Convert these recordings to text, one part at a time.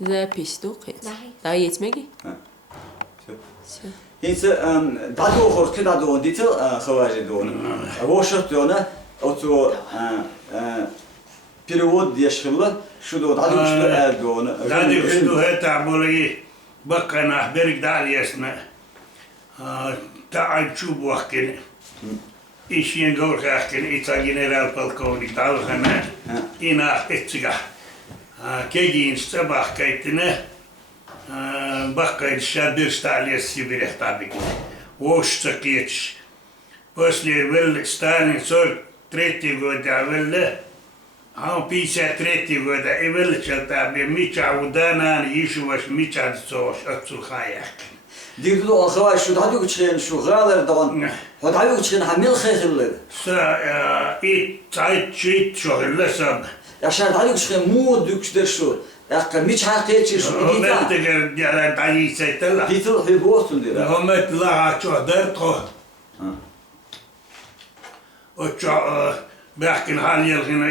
Запись духает. Да, есть меги? Все. Инце даду хорки даду дител хавари дон. Вошат дона оту перевод дешхла шудо даду шудо дон. Даду шудо это были бакана берег дальясна. Та чубахкен. Ишен горхахкен ица генерал полковник далхана. Ина этига. Кегин стабах кайтне. Бахкает шабир Сталин Сибирь табик. Ошта кетч. После вел Сталин 43 года вел, а 53 года и вел чалтабе мича уданан ишуваш мича цош отцухаяк. ديرو أخوة شو تعدو كشين شو غالر دون وتعدو كشين حمل خير سا إيه تايت شغل لسب عشان تعدو كشين مو دكتور شو أكمل مش حقيقي شو هم تقدر ديار تعيش سيتلا ديتو في بوستون ديرا هم تلا شو درتو وشو بحكي الحال يلغينا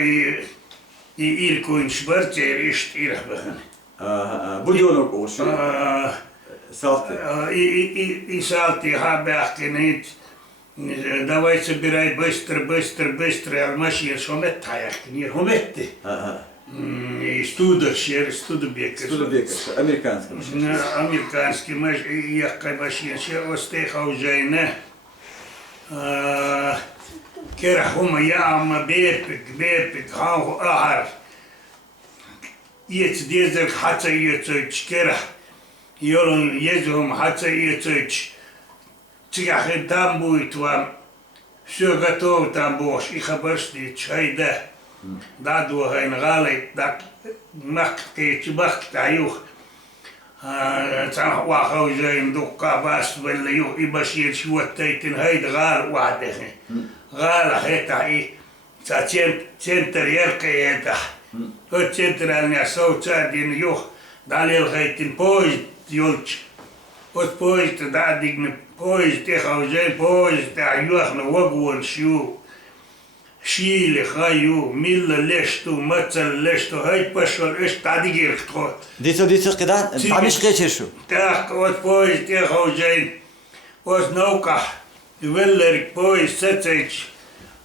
يكون شبرت يشت يرهبهن بديونك وشو سالتي سالتي ها بحكي نيت давай собирай быстро المشي شو مت هيحكي هم مت Студебекер, американский машин, все остеха уже не. Керахума яма бепик, хау ахар. Ец дезер хаца ецоч керах. Йолун езум хаца ецоч. Цигахи там будет вам. Все готово там будешь. И хабаршли чайда. Даду гайн галай, так махкей чбах таюх. Цам вахау жаин дукка бас велю и башир шваттайтин хайд гал вадехи. Гал хета и центр ярка это. Вот центральная соцадин юх далел хайтин поезд юлч. Вот поезд дадигн поезд техау жаин поезд аюх на вагон шью. شيل خايو ميل لشتو مثل لشتو هاي بشر ايش تعدي غيرك تخو ديتو كده تعمش قيتش شو تاخ وات بويز تاخو جاين وات نوكا يولرك بويز ستيتش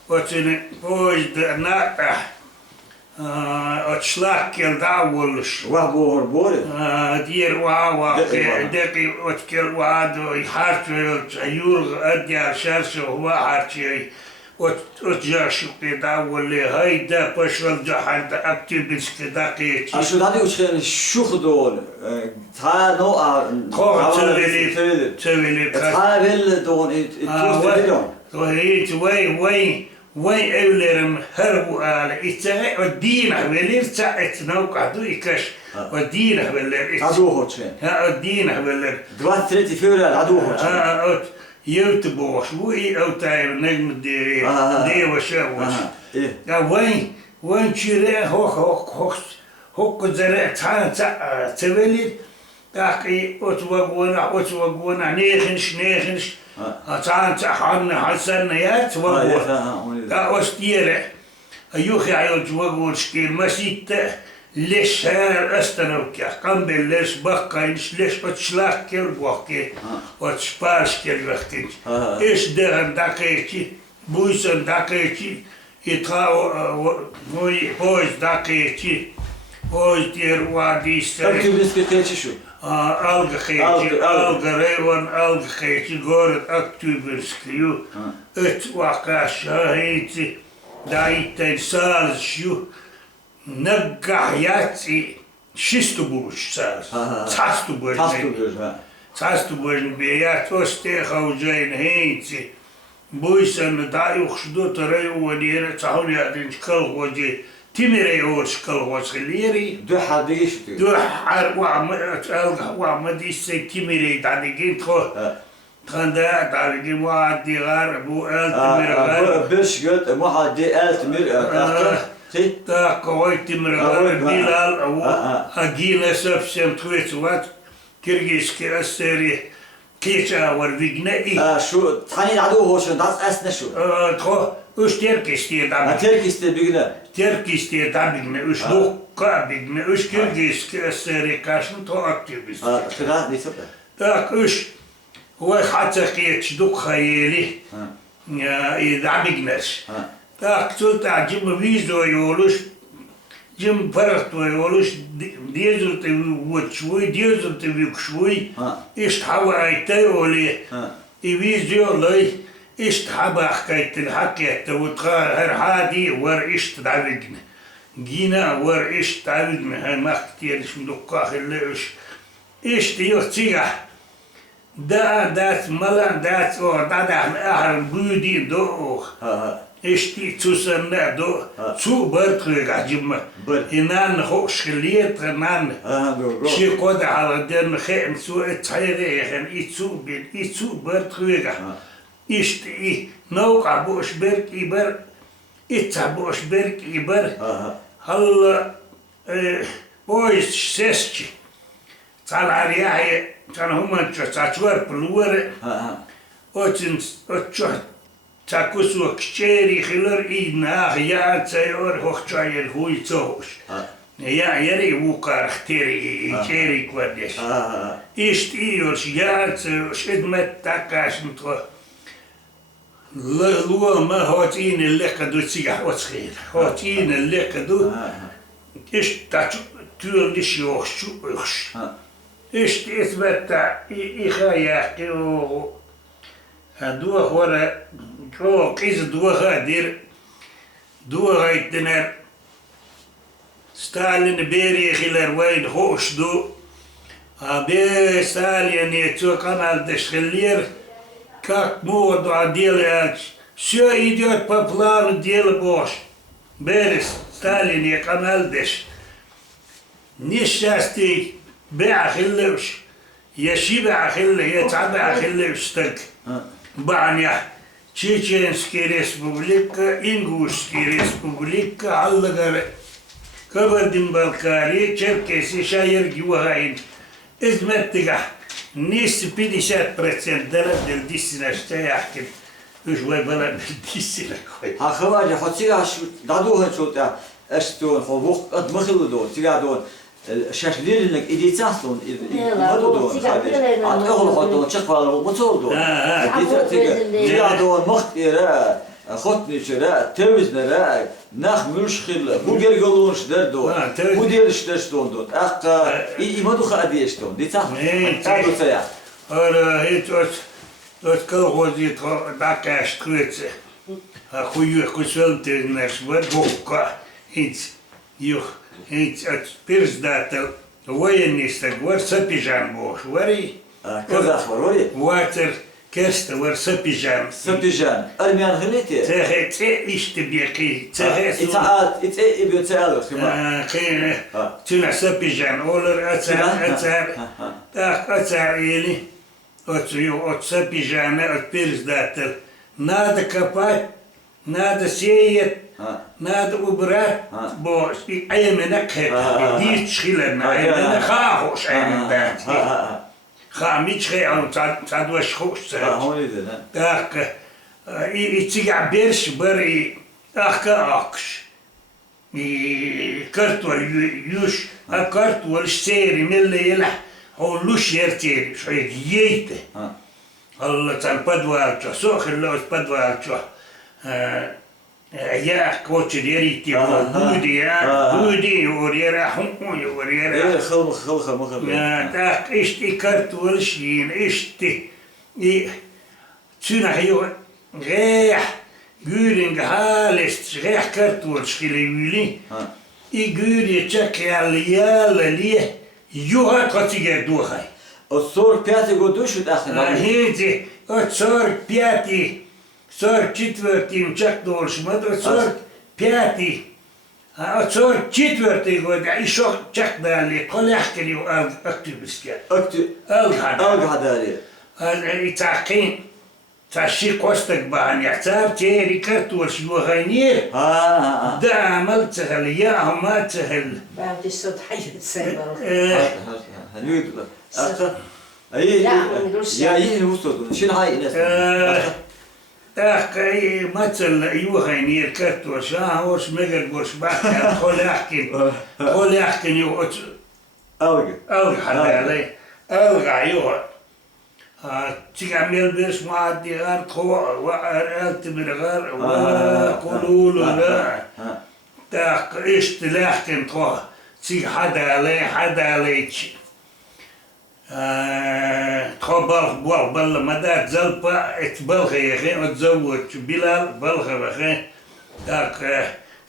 وات بويز ناقا وات شلاكل داولش وابو هربوري دير واوا دقي وات كل وادو يحارتو يورغ اديار شارشو هو حارتي وتجاشو كده واللي هيدا بشر جحد اكتبس كده قيتي شو دادي وشين شو خدول تا نو تسوي تا بيل دون التوستيرون وهيت وين اولرم هربوا على اتساع الدين ولير ساعت نوقع دويكش والدين ولير عدوه شين ها الدين ولير 23 فبراير عدوه شين يوتبوش وي او تاير نجم دي وشاوش وين شيري هوك زرع تولي تاقي اتوغونا نيخنش تان حن حسن يا توغونا تا استيره ايوخي عيو توغون شكير مسيت ليش هار استنوكيا قنبل ليش بقاينش ليش اتشلاك كير بوكي واتشبارش كير وقتين ايش دهن داقيتي بويسن داقيتي يتخاو بويس داقيتي بويس دير واديس اكتوبرسكي قيتي شو الغا خيتي الغا ريوان الغا خيتي غورد اكتوبرسكيو ات واقاش هايتي دايتين سالز شو نقع ياتي شستو بوش ساس تاستو بوش تاستو بوش بيات وستيخا وجاين هينتي بويسن دايو خشدو تريو ونيرا تاهون يادين شكال وجي تيميري اور شكال وشغليري دو حديش دو حر وعمدي سي تيميري دانيجين تخو تخندا دانيجين وعدي غار بو تيميري غار بيش قلت واحد دي تيميري تا قويت مرغال بلال او اجينا سفسم تويت وات كيرغيسكي اسيري كيشا ورفيجنائي شو تاني عدو هو شو داس اسنا شو تخو üç terkistiye da Terk iste bigine. terkistiye da bigne, üç lokka bigne, üç kirgiz seri karşın toaktır biz. Kıra neyse de. Tak üç ve hatta geç duk hayali da bigner. Tak sulta cim vizo yoluş, cim parasto yoluş, diyezurte vüçuy, diyezurte vüçuy, işte hava ayta yolu, vizo lay, işte hava hakaytın hakiyette vutgar her hadi var işte da bigne. Gina var işte da bigne, her maktiyeliş mdukahille üç. İşte yok çiga. Das malan das o da ahar büyüdü do. İşte çusanna do. Çu barkıga cimma. İnan hoş geliyet nan. Şi koda haladen hem su etayre hem içu bil içu barkıga. İşte nauka boş berk iber. İta boş berk iber. Halla boş sesçi. Salariae, humancho, sachuar pluere, ocin, ocho, sacusu, kcheri, hilor, ina, ya, tsayor, hochchayer, huitzos. Ja, jeri vukar, teri, cheri, quades. Ist ios, ja, tsaos, edmet takas, mtro. Luo, ma, hot in el lekadu, tsiga, otschir, hot in el lekadu. Ist, tachu, tuurlis, joch, chuch. İşte isbetta İhaya o dua vara o kız dua dir dua itner Stalin berihiler vayd hoşdu abi Stalin yetso kanal дешхелер как моду делать все идет по плану дело Божь Берес Сталин я канал деш несчастный بأخلوش يشيب أخله يتعب أخلوش تك بعنيا تشيتشينسكي ريسبوبليكا إنغوشكي ريسبوبليكا علقر كبردين بالكاري تشيركيسي شاير جوهاين إزمتك نيس 50% دل ديسنا شتايحكم وش وي بلد ديسنا كوي خواجه خطيها دادوها شوتا أشتون خبوق أدمخلو دون تيجا دون الشاشلين انك اديتاسون يمدودون اغلو خدون تشقفال متولدون تيادون مختيرا خطنيشرا توزنرا نخ مشخل بو گرگلونش دردون بو ديلش دون اق يمدو خاديشتون ديتاسون تادو تيا ora هيت ot колхозит дакаш куце хуй кусел тенеш вадока хит юх Персдател, военниста, гвар сапижан бош, вари. Казах вари? Ватер, керста, вар сапижан. Сапижан. Армян хлите? Це иште беки, це итаат, ибо цеало, схема. Тюна сапижан, олер ацар. Так, ацар или, от сапижана, от персдател. Надо копать, надо сеять. надо убрать, бо айменак дит шилен, айменак хаош айменак. Хамич хай цадваш хош. Так и тига берш бери ахка акш. И картвал юш, а картвал штери мелле هو لوش يرتي شو يجيته الله تان بدوالچو سوخ لوس بدوالچو يا كوتش ديريتي بودي وريرا حمون وريرا خل تاك اشتي كرتولشين اشتي تسونا هيو غيح جورين هالست غيح كرتولشخيلي يولي جوري تشكي على ليه يوها كاتيجر دوخاي. الصور بياتي قدوش وداخل. هيدي الصور بياتي صور четвертый مشاك دولش مدر الصور بياتي. الصور четвертый قد عيشوا تشاك دالي قل يحكي لي أكتب بسكير. أكتب. ألقى دالي. التعقين تاشي قوستك بان يعتبر تيري كرتولش يوغانير. ده عملت سهل يا ما سهل. بعد الصوت حي تسيبر. هنيد أخ. أي. يا إيه المستود. شنو هاي الناس؟ تاخ مثل يوهين يركتو شاهوش مجر بوش باكر خول يحكي يوهش ألغى حدا علي ألغى يوه تيجي بيش معدي غير تخو وقرأت بالغير وقولوا لا تاخ إيش تلاحكي تخو تيجي حدا علي تخو بلغ بل مدات زلبا اتبلغ يخي اتزوج بلال بلغ بخي تاخ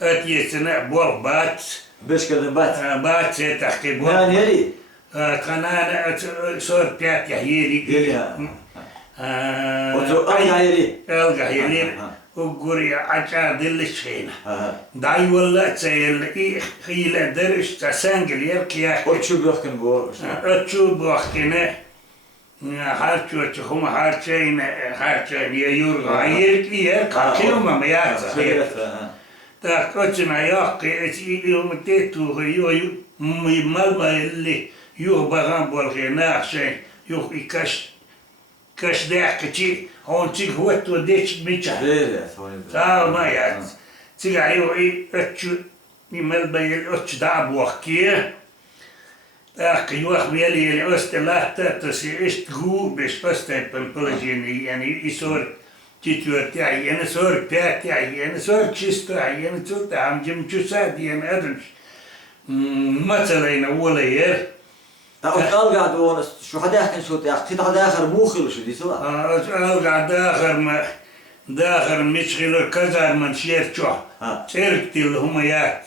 اتيسنا بلغ بات بيش كده بات سيتحكي بلغ نان يلي خنانا صور بيات يحييلي ألقى يلي وقوري عجاد اللي شينا داي ولا تسيل خيلة درش تسانجل يركياك أتشو بيحكن بور أتشو بيحكن هارتشو تخوم هارتشين يورغا يركا كيوما ميارزا تاك أتشنا يحكي يوم تيتو مالما اللي يوه بغان بالغناء شيء يوه كاش داكتي هون تيج هوتو ديش ميتشا ما يات تيج عيو اتشو مالبا اتش دعب وحكيه تاك يوه بيلي استلا تاتسي اشت جو بيش استيبن بلجيني يعني يصور تيتور تاعي انا صور تاعي انا صور تشيس تاعي انا صور تاعم جم تشسادي انا ادرش مثلا ولا ير ألقى دون شو حدا يحكي شو تأخذ حدا آخر مو خلو شو دي سوا ألقى داخر مشغل كذا من شيرتشو شيرتي اللي هم يات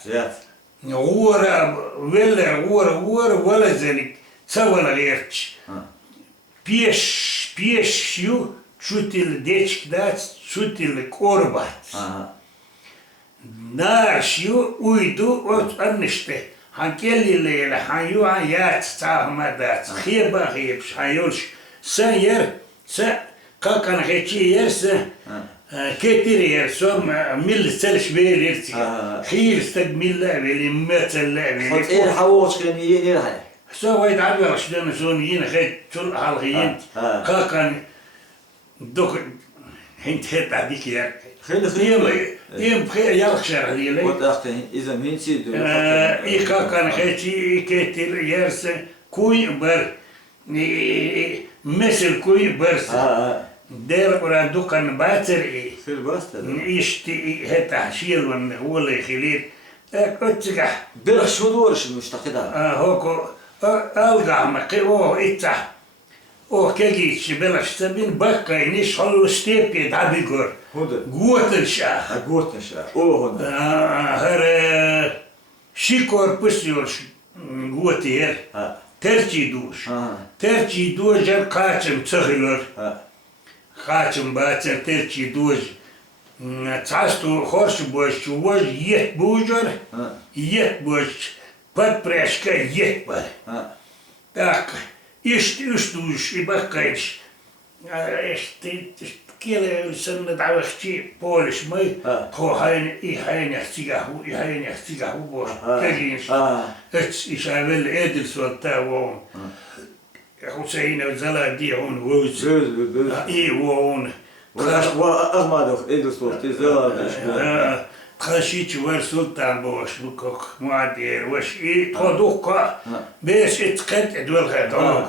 ولا ذلك سوى غيرتش بيش يو شوتيل ديتش دات شوتيل كوربات ناش يو ويدو أنشته هنكلي الليلة هنيو عيات تعمى دات خيبة خيبش هنيولش سير كاكن خيتشي يرس كتير يرسوم ميل سلش بيل يرسي خير استجميل لا بيلي مثل لا بيلي خد إيه حوش كان ينير سو وايد عبر شلون سونيين خيت شل حالغيين كاكن دوك هنت هت عديك يا يم بخير يالخشر هذي وتأختي إذا مين سيدو إيكا كان خيتي كتير يرس كوي بر مثل كوي برس دير ورادو كان باتر في الباستا يشتي هتا شيل ون هو اللي خليل أتجح برخ شو دورش مشتقدها هوكو ألقى مقي إتح كيجيش بلاش تبين بقى ينش هلو ستيبي دابيجور غوتنشا هذا هر شيكور بسيوش غوتير ترچي دوش جر قاچم تخيلور قاچم باتر ترچي دوش تاستو خوش بوش وش يت بوجر يت بوش بات برشكا يت بار так اشتوش يبقيش كيلا سنة دعوختي بولش مي هو هاين يحتيجه بوش كجينش يشابل إدرس والتاوون حسين وزلا ديعون ووز وون أغمادوخ إدرس وقتي زلا خشيت ور سلطان بوش بكوك معدير وش تودوكا بيش اتقد والغدوك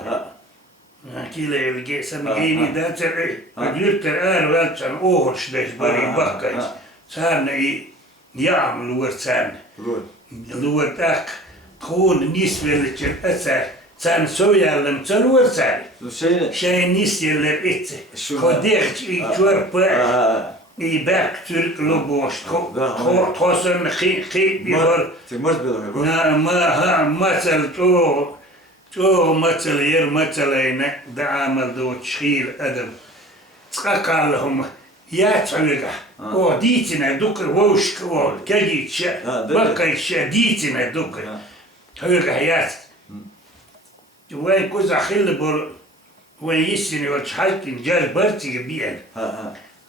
كيلا يلقي سمجيني داتر وديرتر والتر اوهش ديش بري بقايش سارنا يعمل ورسان الورتاك تخون نسبة لتر أثر سان سويا تل ورسان شاين نسيا لرئت خديرت شوربا باك ترك لبوش توصل خي بيور ما مثل تو مثل ير مثلين دعامل دو تشخيل أدم تقال لهم يا تلقى ديتنا دوك ووشك كجيت شا بقى شا ديتنا دوك هلقى حيات وين كوزا خيل بور وين يسني وتشحالكن جال برتي بيان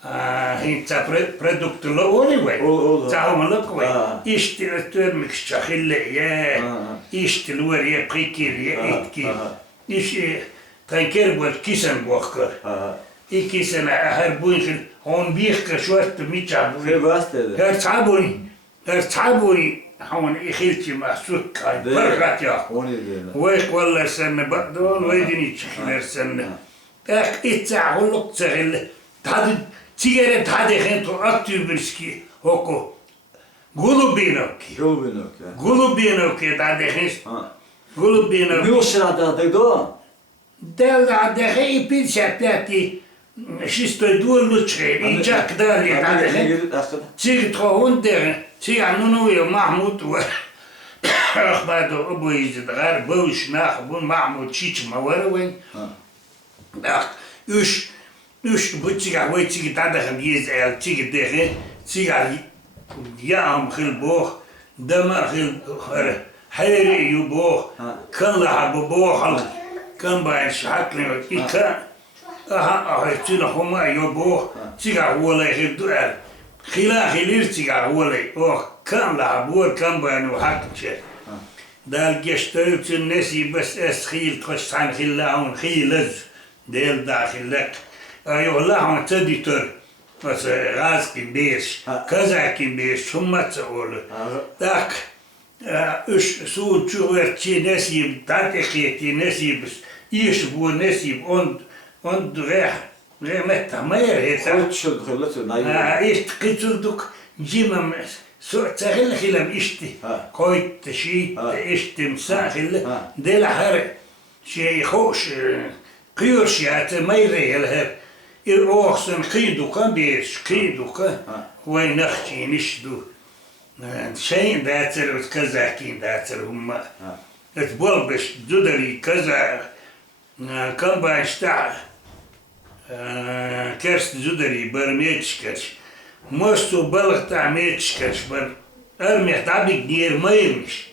هنتا برودكت لو anyway تعاهم لكوي يشتي ترمك شخيل يا يشتي الور يا بريكير يا إتكير يشتي تنكر بور كيسن بوخر 2 sene her bugün 11 كشوت ميتشا في باستة هر تعبوني هون إخيلتي مع سكر برات يا هوني دينا ويك والله سنة بدون ويدني تشكيلر سنة اخ إتساع هلوك تسغل تاد تيجي تاد خنتو أكتوبرسكي هوكو غولوبينوكي غولوبينوكي تاد خنش غولوبينوكي ميوشنا تدو دل تاد خي بيتشا تاتي شيستو دول لوتشي إيجاك دالي تاد خنش تيجي تخون ده تيجي عنونو يا محمود و أخبارو أبو يزيد غير بوش ناخ بون محمود شيش مواروين üç buçuk ay çıkı tadahım yezel çıkı dehe çıkı yağım hıl boh damar hıl hayri yu boh kan la bu boh hal kan bayan şaklı ika aha tüne homa yu boh çıkı wala hıl dual khila hilir çıkı wala oh kan la bu kan bayan hakçe dal geçtölçün nesi bes eshil koşsan hillaun hilaz ديل داخل لك والله هم تديتر بس غاز كبيش كذا كبيش ثم تقول ذاك ايش سود شو ورتي نسيب تاتخيتي نسيب يشبو نسيب und غير متى ما يريت شو دخلته نايم ايش قتلتك جيم سو تغل خلم اشتي كويت شي اشتي مساخل ديل حر شي خوش قيوشيات ما يريل هر الأوخسن قيدوكا بيش قيدوكا وين نختي نشدو شين داتر وتكزاكين داتر هما تبولبش دودري كذا كم باشتع كرست دودري برميتشكش مستو بلغ تعميتشكش بر ارمي تعبي كدير ما يمش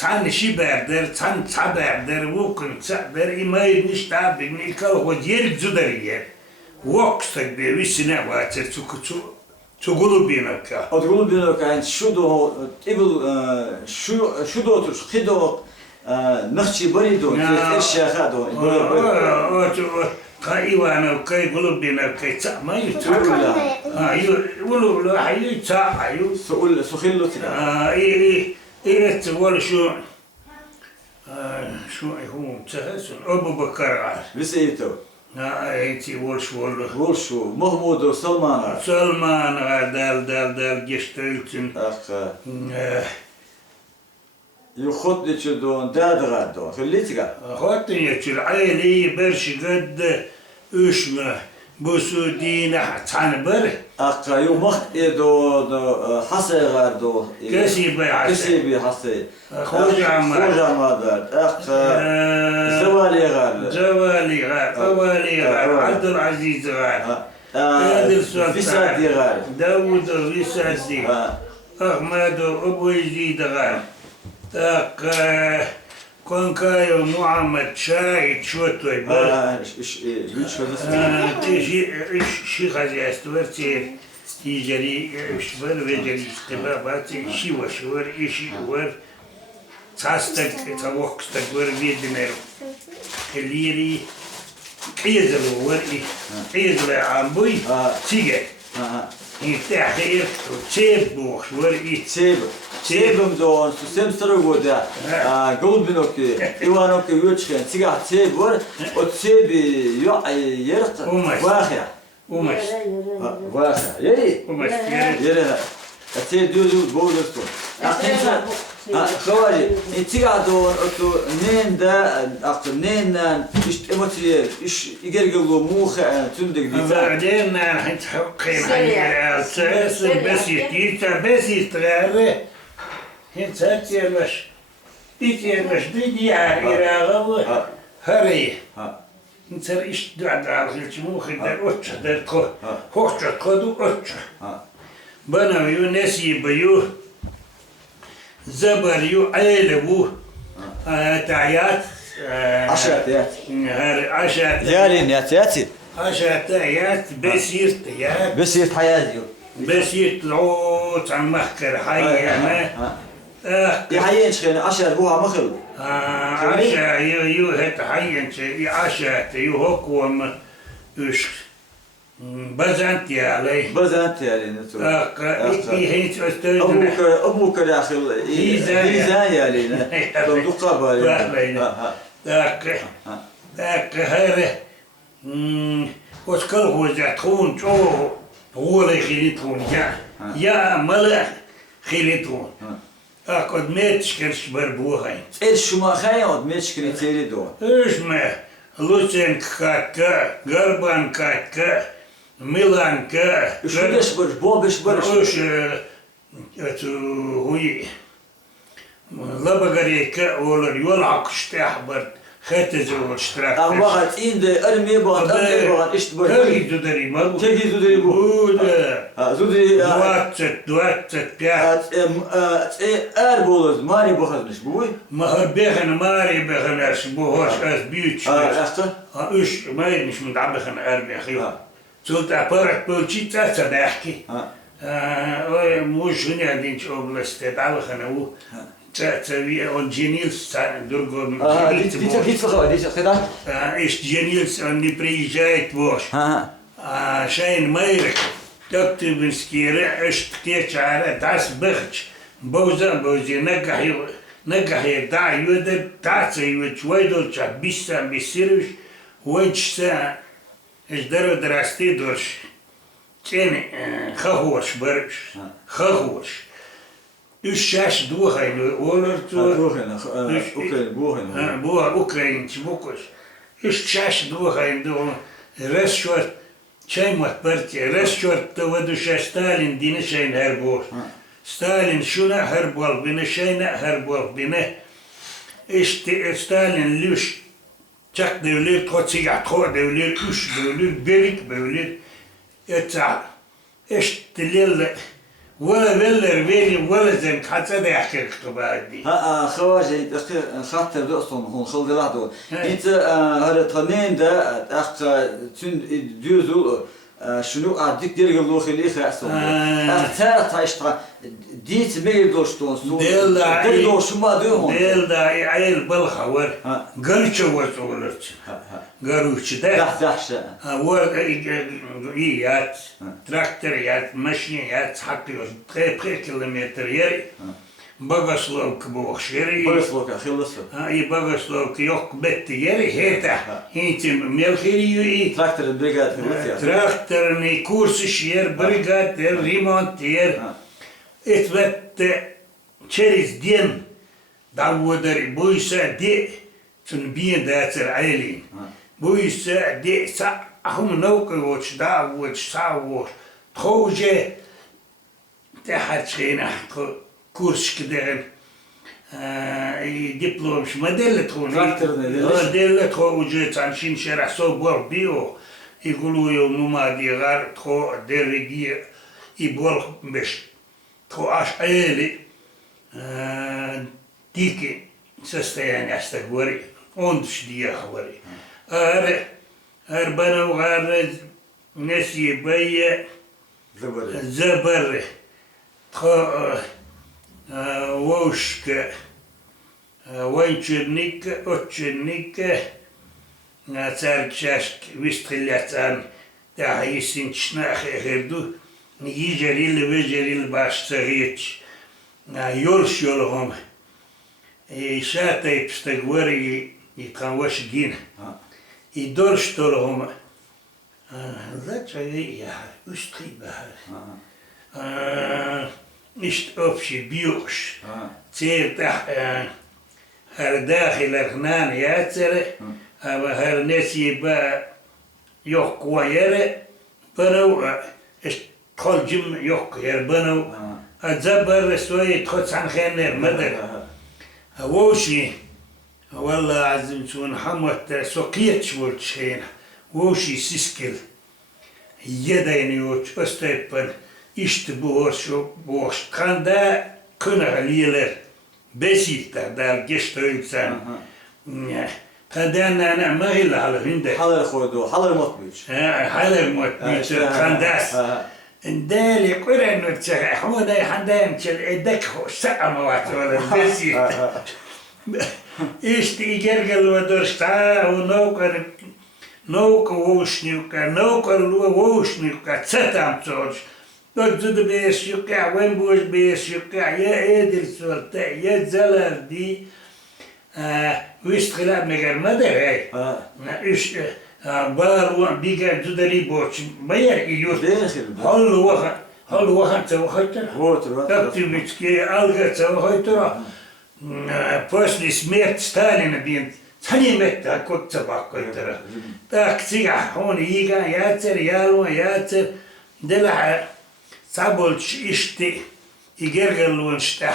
تان شي بردر تان تبردر وكن تبر إماي نشتا بنيكا ودير زودريه وقتك بيسنا واتر تقولوا بينك تقولوا بينك يعني شو دو إبل شو دو تروح خدو نخشي بريدو إيش خدو كاي وانا كاي قولوا بينك كاي تا ما يتقول يقولوا لا حي تا حيو سخيلو تلا إيه تقول شو هو متهسن أبو بكر عار بس إيتو إيتي ولشو محمود سلمان عار دال جشتلتن يخط دون داد غادو خليتك خاطر يتشل عيلي برش قد أشمه بسودينا تان بر يومخ إدو حسي غادو كسي حسي خوج عمار زوالي غار عبد العزيز غار فسادي غار داود الرساسي أحمد أبو يزيد غار كون كايو محمد شاهد شوتوي شي خازي استورتي يجري شبر ويجري استباباتي شي وشور إشي ور تاستك توقستك ور بيدمر خليري قيزل ورقي قيزل عمبوي تيجي يتحير وتسيب بوخ ورقي تسيبم دون سيستم سرقودا قلبنوك إيوانوك يوتشكن تيجا تسيب ور وتسيب يرق واخع واخع يري تسيب دو بودستو خواري تيجا دون أتو نين دا نين إشت إموتيل إش يجرجلو موخ تندق دي بعدين نحن حقين على أساس بس يتغير هنت هاتيرمش إتيرمش دي عائرة هري هنت إيش دعد على الموخ در أتش در كو هوش كودو أتش بنا يو نسي بيو زبر يو عيلبو تعيات عشرة عشرة يالين ياتي عشرة بسيرت بسيرت حياتي بسيرت لعوت عن مخكر حي يحيين شخين عشرة بوها مخل عشرة يو هت حيين عشرة يو هكو وش بزنت يا علي بزنت يعني نتو هيك استاذ أبوك داخل هيزان يعني صندوق بالي ذاك هذا وش هو تكون شو هو اللي خليتون يا ملا خليتون أكد ميتش كرش بربوهاي إيش شو ما خيال ميتش كني تيري دو إيش ما لوتين كاكا غربان كاكا ميلان كا شو ليش برش بو بش برش إيش هوي لبغريكا ولا يولعك شتاحبرت خاتز واشتراك وقت إند أرمي بغت أرمي بغت إيش برش تجي تدري ما تجي زودري بو زودري دوات بيا أربولز ماري بخز مش بوي ما هربيخن ماري بخناش بوهاش أس بيوتش أخته إيش ما مش متعبخن أربي أخيو سولت أبارك بولشي تاتا داحكي مش هنا دينش أوبلست تعبخن هو تاتا أونجينيلس درجو دي تفخوا دي خدات إيش جينيلس أني بريجايت بوش شاين مايرك تكتب سكيرة إيش تكيتش على داس بخش بوزي نجح يدع يودر تعسى يوتش ويدول بيسا بيسيرش وينش سا إيش درو دراستي دورش تاني خهوش برش خهوش إيش شاش دوها يولرتو بوها أوكراين تبوكش إيش شاش دوها يدو رشوت شاي متبرتي رشوت تودو شاش ستالين دين شاين هربور ستالين شونا هربول بنا شاينا هربول بنا إيش ستالين لوش تشك دولير تخوتسيع تخو دولير إيش دولير بيريك دولير يتسع إيش تليل ولا بلر بيني ولا زين حتى ده يحكي الكتب دي خواجه خاطر رأسهم هون خلد لحظة إنت هذا تنين ده أخ تون ديوزو شنو أديك ديرج الله خليه خاصهم أختار تايشترا ديت ميل دوستون سو ديل دو شما دوهم ديل دا عيل بالخور قرش وصولت قروش ده دحش ورد إيات تراكتريات ماشينيات حقي 3 كيلومتر يري بغسلوك بوخشيري بغسلوك خلصوا اي بغسلوك يوك بت يري هيتا انت ملخيري تراكتر بريغاد تراكتر ني كورس شير بريغاد ريمونت ير اتبت تشيريز دين داودر بويسا دي تنبين داتر عيلين بويسا دي سا هم نوك وش داوش ساوش تخوجه تحت شينا كورس كده دبلوم شو مدلة تكون مدلة تكون وجدت عن شين شارع صوب بيو يقولوا يوم ما دي غار تكو درجي يبول مش تكو عش عيلي ديكي سستيان استغوري اوندش دي خوري اربنا وغار نسي بي زبر تكو ووشك وينشرنيك أتشرنيك ناتار شاشك ويستخلاتان تاحيسين تشناخ غردو يجري لوجري الباش تغيتش يولش يولهم شاتي بستغوري يتخوش دين يدورش تولهم ذات يا اشتري بحر nicht optie biosch. Zeer haar dagen ergnaan jaatsere, aber haar nesje ba yok kwajere, bano is tcholjim yok yer bano, adzabber soy tchots aan geen meder. Woshi, والله عزم شون حموت سوقيت شول شين ووشي سيسكل يديني وش استيبن İşte bu kan da kınağılıyorlar. Beşikte der geçtiğimsen. Kadın ana mahil halinde. حلر خودو حلر مطبيش. حلر مطبيش kan das. Deli kuren nutsa hona handam çel edek sağma var öyle beşikte. İşte igergel ve dursta o nauka vousniuka, nauka vousniuka, tsetam tsoch. Todzudu beesjuka, wembuus beesjuka, ja edelsolte, ja zalardi. Wist gelap megar maderij. Is baruan biga zudari bochen. Bayer iyut. Hallo wahan tsawakhaytara. Taktivitski alga tsawakhaytara. После смерти Сталина бин цанимет акот цабаккойтара. Так цига он ига яцер дела саболч ишти игергелуншта.